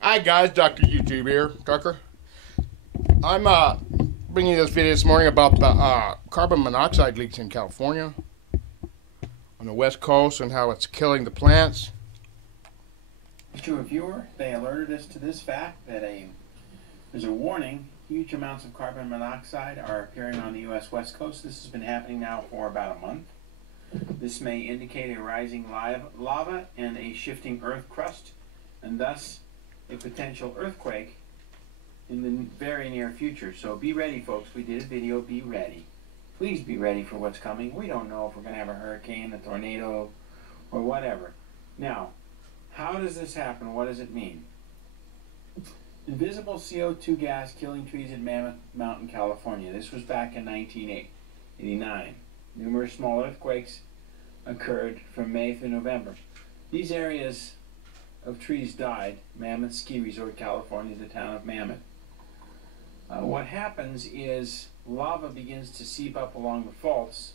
Hi guys, Dr. YouTube here, Tucker. I'm bringing you this video this morning about the carbon monoxide leaks in California on the west coast and how it's killing the plants. To a viewer, they alerted us to this fact that there's a warning. Huge amounts of carbon monoxide are appearing on the U.S. West Coast. This has been happening now for about a month. This may indicate a rising lava and a shifting earth crust, and thus a potential earthquake in the very near future. So be ready, folks. We did a video. Be ready. Please be ready for what's coming. We don't know if we're going to have a hurricane, a tornado, or whatever. Now, how does this happen? What does it mean? Invisible CO2 gas killing trees at Mammoth Mountain, California. This was back in 1989. Numerous small earthquakes occurred from May through November. These areas of trees died. Mammoth Ski Resort, California, the town of Mammoth. What happens is lava begins to seep up along the faults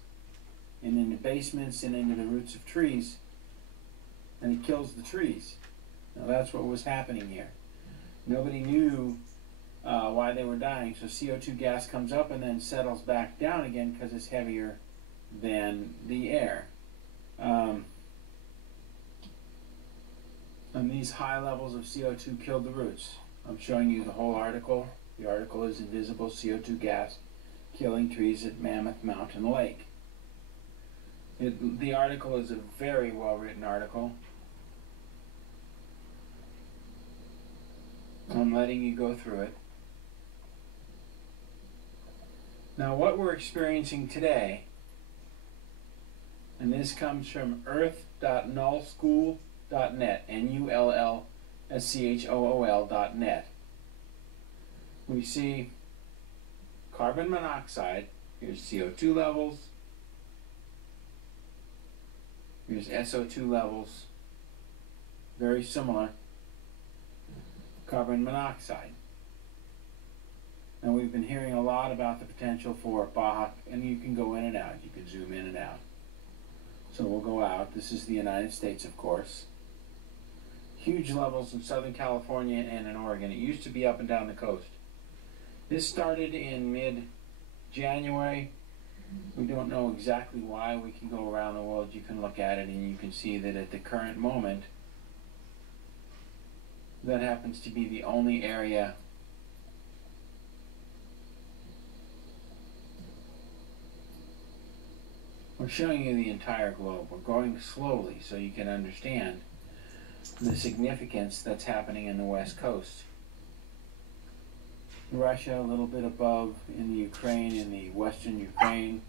and in the basements and into the roots of trees, and it kills the trees. Now that's what was happening here. Nobody knew why they were dying, so CO2 gas comes up and then settles back down again because it's heavier than the air. And these high levels of CO2 killed the roots. I'm showing you the whole article. The article is Invisible CO2 Gas Killing Trees at Mammoth Mountain Lake. The article is a very well written article. I'm letting you go through it. Now what we're experiencing today, and this comes from earth.nullschool.net, nullschool.net. We see carbon monoxide. Here's CO2 levels. Here's SO2 levels. Very similar. Carbon monoxide. And we've been hearing a lot about the potential for Baja, and you can go in and out. You can zoom in and out. So we'll go out. This is the United States, of course. Huge levels in Southern California and in Oregon. It used to be up and down the coast. This started in mid-January. We don't know exactly why. We can go around the world. You can look at it and you can see that at the current moment, that happens to be the only area we're showing you the entire globe. We're going slowly so you can understand the significance that's happening in the West Coast. Russia, a little bit above in the Ukraine, in the western Ukraine,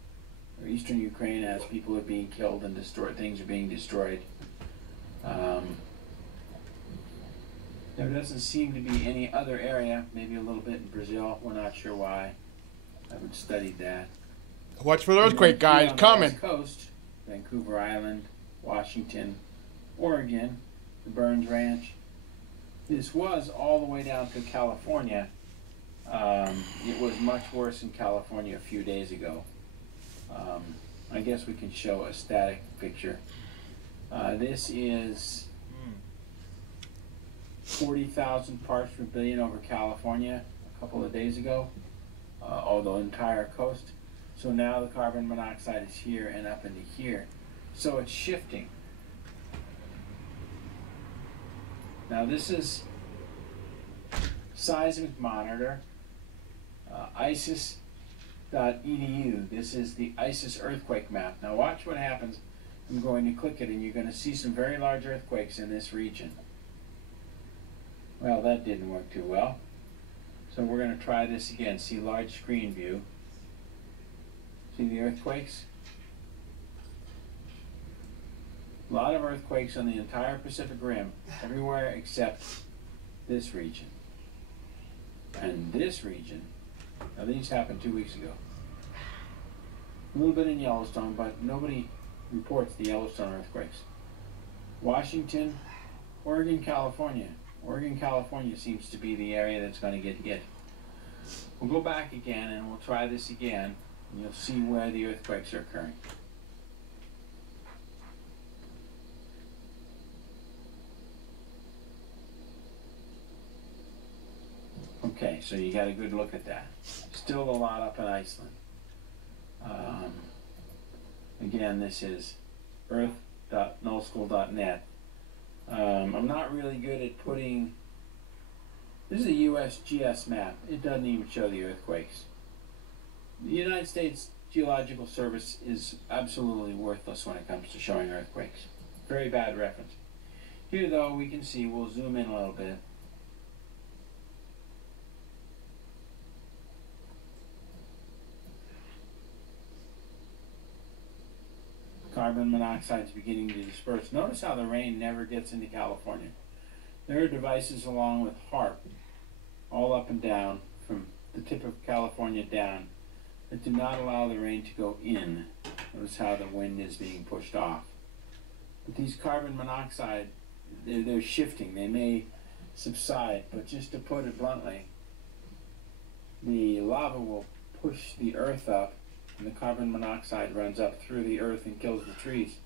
or eastern Ukraine, as people are being killed and destroyed, things are being destroyed. There doesn't seem to be any other area, maybe a little bit in Brazil. We're not sure why. I haven't studied that. Watch for the earthquake, guys, coming. West Coast, Vancouver Island, Washington, Oregon, the Burns Ranch. This was all the way down to California. It was much worse in California a few days ago. I guess we can show a static picture. This is 40,000 parts per billion over California a couple of days ago, the entire coast. So now the carbon monoxide is here and up into here. So it's shifting. Now this is seismic monitor, ISIS.edu. This is the ISIS earthquake map. Now watch what happens. I'm going to click it and you're going to see some very large earthquakes in this region. Well, that didn't work too well. So we're going to try this again. See large screen view. See the earthquakes? A lot of earthquakes on the entire Pacific Rim, everywhere except this region. And this region, now these happened 2 weeks ago. A little bit in Yellowstone, but nobody reports the Yellowstone earthquakes. Washington, Oregon, California. Oregon, California seems to be the area that's going to get hit. We'll go back again and we'll try this again, and you'll see where the earthquakes are occurring. Okay, so you got a good look at that. Still a lot up in Iceland. Again, this is earth.nullschool.net. I'm not really good at putting. This is a USGS map. It doesn't even show the earthquakes. The United States Geological Service is absolutely worthless when it comes to showing earthquakes. Very bad reference. Here, though, we can see, we'll zoom in a little bit. Carbon monoxide is beginning to disperse. Notice how the rain never gets into California. There are devices along with HARP, all up and down, from the tip of California down, that do not allow the rain to go in. Notice how the wind is being pushed off. But these carbon monoxide, they're shifting. They may subside, but just to put it bluntly, the lava will push the earth up, and the carbon monoxide runs up through the earth and kills the trees.